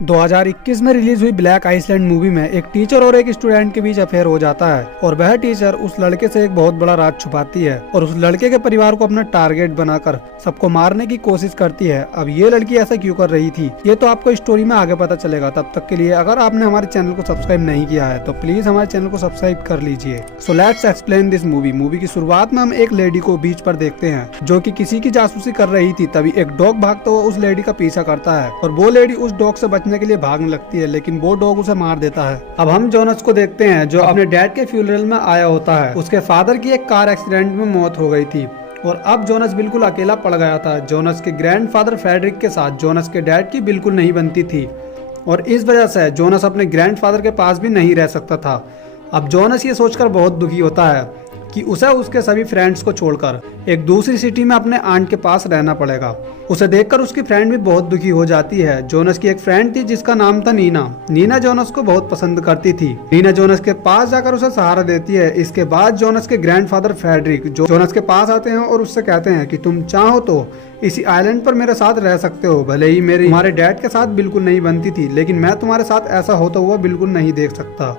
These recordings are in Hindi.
2021 में रिलीज हुई ब्लैक आइसलैंड मूवी में एक टीचर और एक स्टूडेंट के बीच अफेयर हो जाता है और वह टीचर उस लड़के से एक बहुत बड़ा राज छुपाती है और उस लड़के के परिवार को अपना टारगेट बनाकर सबको मारने की कोशिश करती है। अब ये लड़की ऐसा क्यों कर रही थी ये तो आपको स्टोरी में आगे पता चलेगा। तब तक के लिए अगर आपने हमारे चैनल को सब्सक्राइब नहीं किया है तो प्लीज हमारे चैनल को सब्सक्राइब कर लीजिए। So let's explain this movie. Movie की शुरुआत में हम एक लेडी को बीच पर देखते हैं जो कि किसी की जासूसी कर रही थी। तभी एक डॉग भागता हुआ उस लेडी का पीछा करता है और वो लेडी उस डॉग से बचने के लिए भागने लगती है, लेकिन वो डॉग उसे मार देता है। अब हम जोनस को देखते हैं जो अपने डैड के फ्यूनरल में आया होता है। उसके फादर की एक कार एक्सीडेंट में मौत हो गई थी और अब जोनस बिल्कुल अकेला पड़ गया था। जोनस के ग्रैंडफादर फ्रेडरिक के साथ जोनस के डैड की बिल्कुल नहीं बनती थी और इस वजह से जोनस अपने ग्रैंडफादर के पास भी नहीं रह सकता था। अब जोनस ये सोचकर बहुत दुखी होता है कि उसे उसके सभी फ्रेंड्स को छोड़कर एक दूसरी सिटी में अपने आंट के पास रहना पड़ेगा। उसे देखकर उसकी फ्रेंड भी बहुत दुखी हो जाती है। जोनस की एक फ्रेंड थी जिसका नाम था नीना। नीना जोनस को बहुत पसंद करती थी। नीना जोनस के पास जाकर उसे सहारा देती है। इसके बाद जोनस के ग्रैंडफादर फ्रेडरिक जोनस के पास आते हैं और उससे कहते हैं कि तुम चाहो तो इसी आइलैंड पर मेरे साथ रह सकते हो। भले ही मेरी तुम्हारे डैड के साथ बिल्कुल नहीं बनती थी, लेकिन मैं तुम्हारे साथ ऐसा होता हुआ बिल्कुल नहीं देख सकता।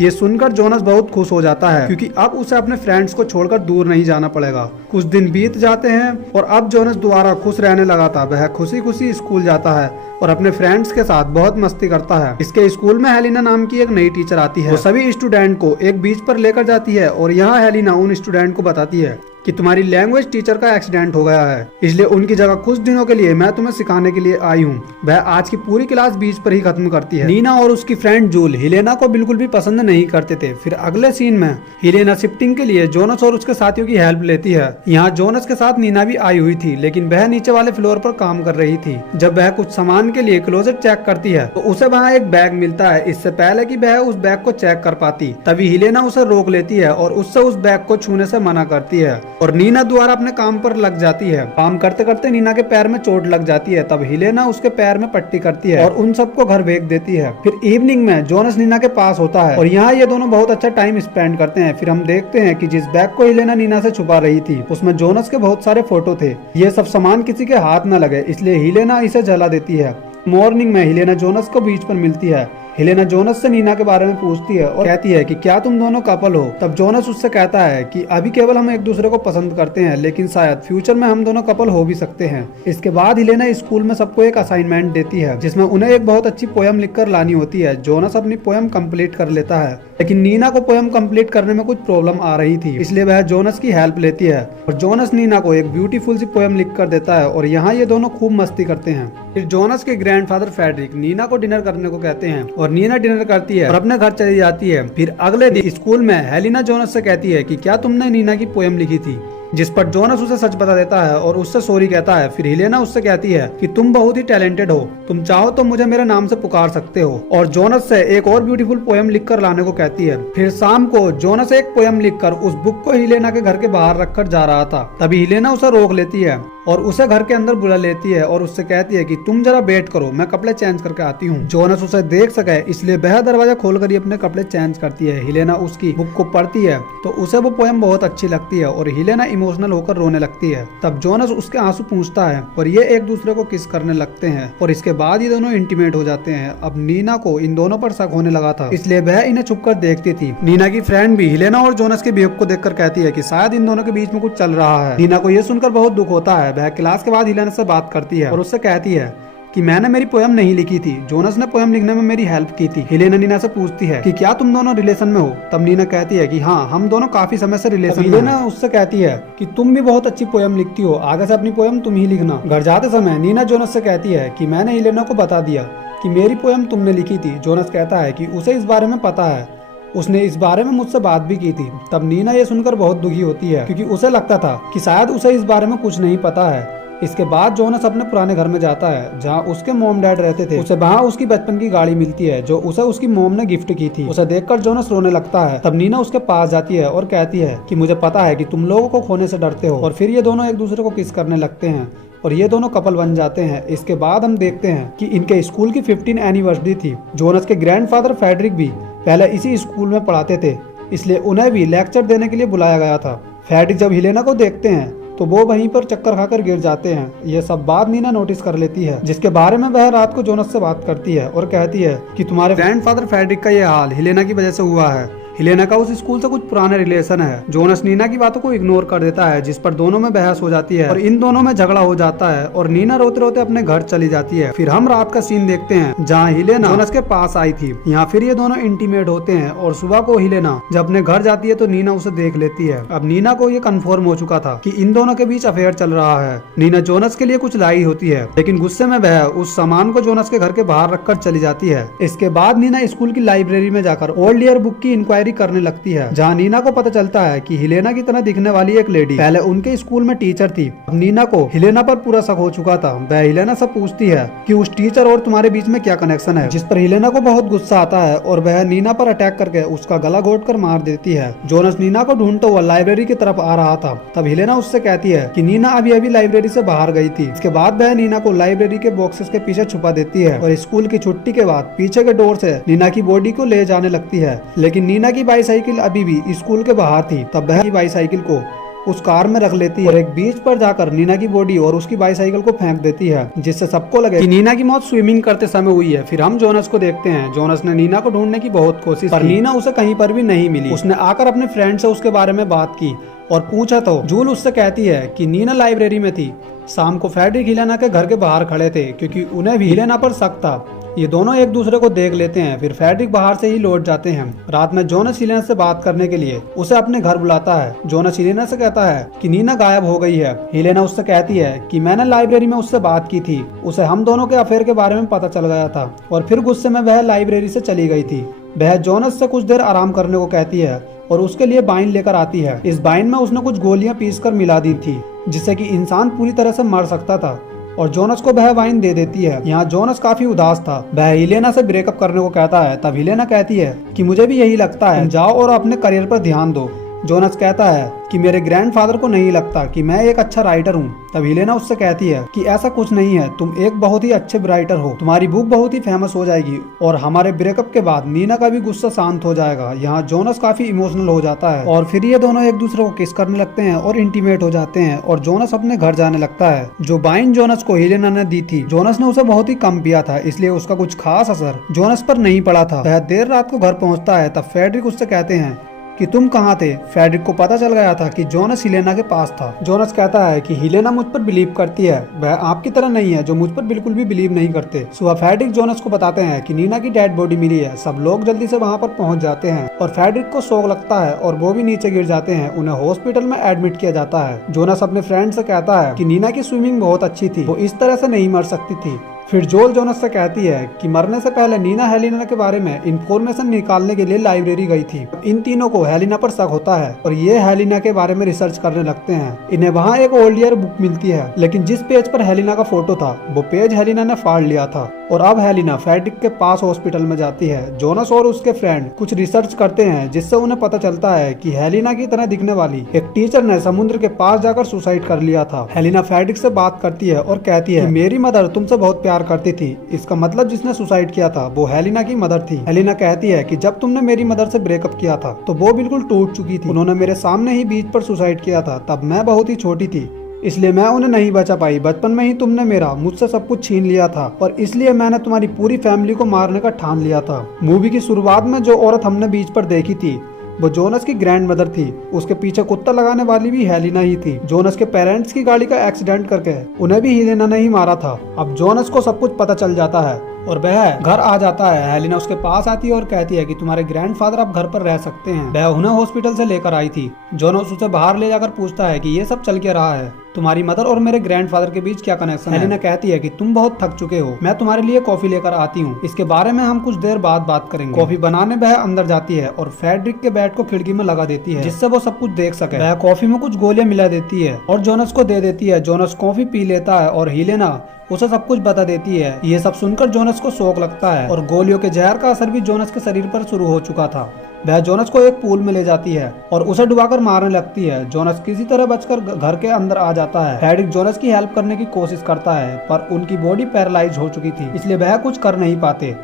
ये सुनकर जोनस बहुत खुश हो जाता है क्योंकि अब उसे अपने फ्रेंड्स को छोड़कर दूर नहीं जाना पड़ेगा। कुछ दिन बीत जाते हैं और अब जोनस दोबारा खुश रहने लगा था। वह खुशी खुशी स्कूल जाता है और अपने फ्रेंड्स के साथ बहुत मस्ती करता है। इसके स्कूल में हेलिना नाम की एक नई टीचर आती है। वो सभी स्टूडेंट को एक बीच पर लेकर जाती है और यहाँ हेलिना उन स्टूडेंट को बताती है कि तुम्हारी लैंग्वेज टीचर का एक्सीडेंट हो गया है, इसलिए उनकी जगह कुछ दिनों के लिए मैं तुम्हें सिखाने के लिए आई हूँ। वह आज की पूरी क्लास बीच पर ही खत्म करती है। नीना और उसकी फ्रेंड जूल हिलेना को बिल्कुल भी पसंद नहीं करते थे। फिर अगले सीन में हिलेना शिफ्टिंग के लिए जोनस और उसके साथियों की हेल्प लेती है। यहाँ जोनस के साथ नीना भी आई हुई थी, लेकिन वह नीचे वाले फ्लोर पर काम कर रही थी। जब वह कुछ सामान के लिए क्लोजेट चेक करती है तो उसे वहाँ एक बैग मिलता है। इससे पहले कि वह उस बैग को चेक कर पाती तभी हिलेना उसे रोक लेती है और उससे उस बैग को छूने से मना करती है और नीना द्वारा अपने काम पर लग जाती है। काम करते करते नीना के पैर में चोट लग जाती है। तब हिलेना उसके पैर में पट्टी करती है और उन सबको घर भेज देती है। फिर इवनिंग में जोनस नीना के पास होता है और यहाँ ये दोनों बहुत अच्छा टाइम स्पेंड करते हैं। फिर हम देखते हैं कि जिस बैग को हिलेना नीना से छुपा रही थी उसमें जोनस के बहुत सारे फोटो थे। ये सब सामान किसी के हाथ न लगे इसलिए हिलेना इसे जला देती है। मॉर्निंग में हिलेना जोनस को बीच पर मिलती है। हिलेना जोनस से नीना के बारे में पूछती है और कहती है कि क्या तुम दोनों कपल हो। तब जोनस उससे कहता है कि अभी केवल हम एक दूसरे को पसंद करते हैं, लेकिन शायद फ्यूचर में हम दोनों कपल हो भी सकते हैं। इसके बाद हिलेना स्कूल में सबको एक असाइनमेंट देती है जिसमें उन्हें एक बहुत अच्छी पोयम लिखकर लानी होती है। जोनस अपनी पोयम कंप्लीट कर लेता है, लेकिन नीना को पोयम कंप्लीट करने में कुछ प्रॉब्लम आ रही थी, इसलिए वह जोनस की हेल्प लेती है और जोनस नीना को एक ब्यूटीफुल सी पोयम लिख कर देता है और यहाँ ये दोनों खूब मस्ती करते हैं। फिर जोनस के ग्रैंडफादर फ्रेडरिक नीना को डिनर करने को कहते हैं और नीना डिनर करती है और अपने घर चली जाती है। फिर अगले दिन स्कूल में हेलिना जोनस से कहती है कि क्या तुमने नीना की पोयम लिखी थी, जिस पर जोनस उसे सच बता देता है और उससे सॉरी कहता है। फिर हिलेना उससे कहती है कि तुम बहुत ही टैलेंटेड हो, तुम चाहो तो मुझे मेरे नाम से पुकार सकते हो और जोनस से एक और ब्यूटीफुल पोयम लिखकर लाने को कहती है। फिर शाम को जोनस एक पोयम लिखकर उस बुक को हिलेना के घर के बाहर रखकर जा रहा था। तभी हिलेना उसे रोक लेती है और उसे घर के अंदर बुला लेती है और उससे कहती है कि तुम जरा वेट करो, मैं कपड़े चेंज करके आती हूँ। जोनस उसे देख सके इसलिए वह दरवाजा खोलकर ही अपने कपड़े चेंज करती है। हिलेना उसकी बुक को पढ़ती है तो उसे वो पोयम बहुत अच्छी लगती है और हिलेना इमोशनल होकर रोने लगती है। तब जोनस उसके आंसू पूंछता है और ये एक दूसरे को किस करने लगते हैं और इसके बाद ये दोनों इंटीमेट हो जाते हैं। अब नीना को इन दोनों पर शक होने लगा था, इसलिए वह इन्हें छुपकर देखती थी। नीना की फ्रेंड भी हिलेना और जोनस के बिहेव को देखकर कहती है कि शायद इन दोनों के बीच में कुछ चल रहा है। नीना को यह सुनकर बहुत दुख होता है। वह क्लास के बाद हिलेना से बात करती है और उससे कहती है कि मैंने मेरी पोयम नहीं लिखी थी, जोनस ने पोयम लिखने में मेरी हेल्प की थी। हिलेना नीना से पूछती है कि क्या तुम दोनों रिलेशन में हो। तब नीना कहती है कि हाँ, हम दोनों काफी समय से रिलेशन में। हिलेना उससे कहती है कि तुम भी बहुत अच्छी पोयम लिखती हो, आगे से अपनी पोयम तुम ही लिखना। घर जाते समय नीना जोनस से कहती है कि मैंने हिलेना को बता दिया कि मेरी पोयम तुमने लिखी थी। जोनस कहता है कि उसे इस बारे में पता है, उसने इस बारे में मुझसे बात भी की थी। तब नीना ये सुनकर बहुत दुखी होती है क्योंकि उसे लगता था कि शायद उसे इस बारे में कुछ नहीं पता है। इसके बाद जोनस अपने पुराने घर में जाता है जहाँ उसके मॉम डैड रहते थे। उसे वहाँ उसकी बचपन की गाड़ी मिलती है जो उसे उसकी मॉम ने गिफ्ट की थी। उसे देखकर जोनस रोने लगता है। तब नीना उसके पास जाती है और कहती है कि मुझे पता है कि तुम लोगों को खोने से डरते हो और फिर ये दोनों एक दूसरे को किस करने लगते हैं और ये दोनों कपल बन जाते हैं। इसके बाद हम देखते हैं कि इनके स्कूल की 15 एनिवर्सरी थी। जोनस के ग्रैंडफादर फ्रेडरिक भी पहले इसी स्कूल में पढ़ाते थे, इसलिए उन्हें भी लेक्चर देने के लिए बुलाया गया था। फ्रेडरिक जब हिलेना को देखते हैं तो वो वहीं पर चक्कर खाकर गिर जाते हैं। ये सब बात नीना नोटिस कर लेती है, जिसके बारे में वह रात को जोनस से बात करती है और कहती है कि तुम्हारे ग्रैंडफादर फ्रेडरिक का ये हाल हेलेना की वजह से हुआ है। हेलेना का उस स्कूल से कुछ पुराने रिलेशन है। जोनस नीना की बातों को इग्नोर कर देता है, जिस पर दोनों में बहस हो जाती है और इन दोनों में झगड़ा हो जाता है और नीना रोते रोते अपने घर चली जाती है। फिर हम रात का सीन देखते हैं जहाँ हेलेना जोनस के पास आई थी। यहाँ फिर ये दोनों इंटीमेट होते हैं और सुबह को हेलेना जब अपने घर जाती है तो नीना उसे देख लेती है। अब नीना को ये कन्फर्म हो चुका था कि इन दोनों के बीच अफेयर चल रहा है। नीना जोनस के लिए कुछ लाई होती है, लेकिन गुस्से में वह उस सामान को जोनस के घर के बाहर रखकर चली जाती है। इसके बाद नीना स्कूल की लाइब्रेरी में जाकर ओल्ड ईयर बुक की इंक्वायरी करने लगती है, जहाँ नीना को पता चलता है कि हेलेना की तरह दिखने वाली एक लेडी पहले उनके स्कूल में टीचर थी। अब नीना को हेलेना पर पूरा शक हो चुका था। वह हेलेना से पूछती है कि उस टीचर और तुम्हारे बीच में क्या कनेक्शन है, जिस पर हेलेना को बहुत गुस्सा आता है और वह नीना पर अटैक करके उसका गला घोट कर मार देती है। जोनस नीना को ढूंढता हुआ लाइब्रेरी की तरफ आ रहा था, तब हेलेना उससे कहती है कि नीना अभी अभी लाइब्रेरी से बाहर गई थी। इसके बाद वह नीना को लाइब्रेरी के बॉक्सेस के पीछे छुपा देती है और स्कूल की छुट्टी के बाद पीछे के डोर से नीना की बॉडी को ले जाने लगती है। लेकिन नीना की बाईसाइकिल अभी भी स्कूल के बाहर थी। तब वह बाईसाइकिल को उस कार में रख लेती है और एक बीच पर जाकर नीना की बॉडी और उसकी बाईसाइकिल को फेंक देती है, जिससे सबको लगे कि नीना की मौत स्विमिंग करते समय हुई है। फिर हम जोनस को देखते हैं। जोनस ने नीना को ढूंढने की बहुत कोशिश पर नीना उसे कहीं पर भी नहीं मिली। उसने आकर अपने फ्रेंड से उसके बारे में बात की और पूछा तो जूल उससे कहती है कि नीना लाइब्रेरी में थी। शाम को फ्रेडरिक हेलेना के घर के बाहर खड़े थे क्योंकि उन्हें भी हेलेना पर शक था। ये दोनों एक दूसरे को देख लेते हैं। फिर फ्रेडरिक बाहर से ही लौट जाते हैं। रात में जोनस हेलेना से बात करने के लिए उसे अपने घर बुलाता है। जोनस हेलेना से कहता है कि नीना गायब हो गई है। हेलेना उससे कहती है कि मैंने लाइब्रेरी में उससे बात की थी, उसे हम दोनों के अफेयर के बारे में पता चल गया था और फिर गुस्से में वह लाइब्रेरी से चली गई थी। वह जोनस से कुछ देर आराम करने को कहती है और उसके लिए बाइन लेकर आती है। इस बाइन में उसने कुछ गोलियां पीसकर मिला दी थी, जिससे कि इंसान पूरी तरह से मर सकता था, और जोनस को वह वाइन दे देती है। यहाँ जोनस काफी उदास था। वह हेलेना से ब्रेकअप करने को कहता है। तब हेलेना कहती है कि मुझे भी यही लगता है, जाओ और अपने करियर पर ध्यान दो। जोनस कहता है कि मेरे ग्रैंडफादर को नहीं लगता कि मैं एक अच्छा राइटर हूँ। तब हेलेना उससे कहती है कि ऐसा कुछ नहीं है, तुम एक बहुत ही अच्छे राइटर हो, तुम्हारी बुक बहुत ही फेमस हो जाएगी और हमारे ब्रेकअप के बाद नीना का भी गुस्सा शांत हो जाएगा। यहाँ जोनस काफी इमोशनल हो जाता है और फिर ये दोनों एक दूसरे को किस करने लगते हैं और इंटीमेट हो जाते हैं और जोनस अपने घर जाने लगता है। जो बाइन जोनस को हेलेना ने दी थी, जोनस ने उसे बहुत ही कम पिया था, इसलिए उसका कुछ खास असर जोनस पर नहीं पड़ा था। वह देर रात को घर पहुँचता है। तब फ्रेडरिक उससे कहते हैं कि तुम कहाँ थे। फ्रेडरिक को पता चल गया था कि जोनस हेलेना के पास था। जोनस कहता है कि हेलेना मुझ पर बिलीव करती है, वह आपकी तरह नहीं है जो मुझ पर बिल्कुल भी बिलीव नहीं करते। सुबह फ्रेडरिक जोनस को बताते हैं कि नीना की डेड बॉडी मिली है। सब लोग जल्दी से वहाँ पर पहुँच जाते हैं और फ्रेडरिक को शौक लगता है और वो भी नीचे गिर जाते हैं। उन्हें हॉस्पिटल में एडमिट किया जाता है। जोनस अपने फ्रेंड से कहता है कि नीना की स्विमिंग बहुत अच्छी थी, वो इस तरह से नहीं मर सकती थी। फिर जोल जोनस से कहती है कि मरने से पहले नीना हेलेना के बारे में इंफॉर्मेशन निकालने के लिए लाइब्रेरी गई थी। इन तीनों को हेलेना पर शक होता है और ये हेलेना के बारे में रिसर्च करने लगते हैं। इन्हें वहाँ एक ओल्ड ईयर बुक मिलती है, लेकिन जिस पेज पर हेलेना का फोटो था वो पेज हेलेना ने फाड़ लिया था और अब हेलेना फ्रेडरिक के पास हॉस्पिटल में जाती है। जोनस और उसके फ्रेंड कुछ रिसर्च करते हैं, जिससे उन्हें पता चलता है कि हेलेना की तरह दिखने वाली एक टीचर ने समुद्र के पास जाकर सुसाइड कर लिया था। हेलेना फ्रेडरिक से बात करती है और कहती है मेरी मदर तुमसे बहुत प्यार करती थी। इसका मतलब जिसने सुसाइड किया था वो हेलेना की मदर थी। हेलेना कहती है कि जब तुमने मेरी मदर से ब्रेकअप किया था तो वो बिल्कुल टूट चुकी थी। उन्होंने मेरे सामने ही बीच पर सुसाइड किया था, तब मैं बहुत ही छोटी थी, इसलिए मैं उन्हें नहीं बचा पाई। बचपन में ही तुमने मुझसे सब कुछ छीन लिया था और इसलिए मैंने तुम्हारी पूरी फैमिली को मारने का ठान लिया था। मूवी की शुरुआत में जो औरत हमने बीच पर देखी थी वो जोनस की ग्रैंड मदर थी। उसके पीछे कुत्ता लगाने वाली भी हेलेना ही थी। जोनस के पेरेंट्स की गाड़ी का एक्सीडेंट करके उन्हें भी हेलेना ने ही मारा था। अब जोनस को सब कुछ पता चल जाता है और वह घर आ जाता है। हेलेना उसके पास आती है और कहती है कि तुम्हारे ग्रैंडफादर अब घर पर रह सकते हैं। वह उन्हें हॉस्पिटल से लेकर आई थी। जोनस उसे बाहर ले जाकर पूछता है कि ये सब चल क्या रहा है, तुम्हारी मदर और मेरे ग्रैंडफादर के बीच क्या कनेक्शन है। हेलेना कहती है कि तुम बहुत थक चुके हो, मैं तुम्हारे लिए कॉफी लेकर आती हूँ, इसके बारे में हम कुछ देर बाद बात करेंगे। कॉफी बनाने वह अंदर जाती है और फ्रेडरिक के बेड को खिड़की में लगा देती है, जिससे वो सब कुछ देख सके। वह कॉफी में कुछ गोलियां मिला देती है और जोनस को दे देती है। जोनस कॉफी पी लेता है और हेलेना उसे सब कुछ बता देती है। ये सब सुनकर जोनस को शौक लगता है और गोलियों के जहर का असर भी जोनस के शरीर पर शुरू हो चुका था। वह जोनस को एक पूल में ले जाती है और उसे डुबाकर मारने लगती है। जोनस किसी तरह बचकर घर के अंदर आ जाता है। फ्रेडरिक जोनस की हेल्प करने की कोशिश करता है पर उनकी बॉडी पैरालाइज हो चुकी थी, इसलिए वह कुछ कर नहीं पाते।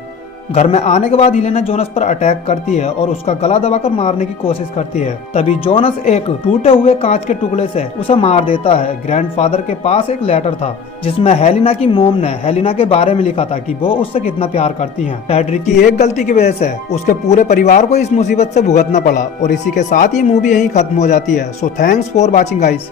घर में आने के बाद हेलेना जोनस पर अटैक करती है और उसका गला दबाकर मारने की कोशिश करती है। तभी जोनस एक टूटे हुए कांच के टुकड़े से उसे मार देता है। ग्रैंडफादर के पास एक लेटर था जिसमें हेलेना की मोम ने हेलेना के बारे में लिखा था कि वो उससे कितना प्यार करती हैं। फ्रेडरिक की एक गलती की वजह से उसके पूरे परिवार को इस मुसीबत से भुगतना पड़ा और इसी के साथ ये मूवी यहीं खत्म हो जाती है। So thanks for watching guys.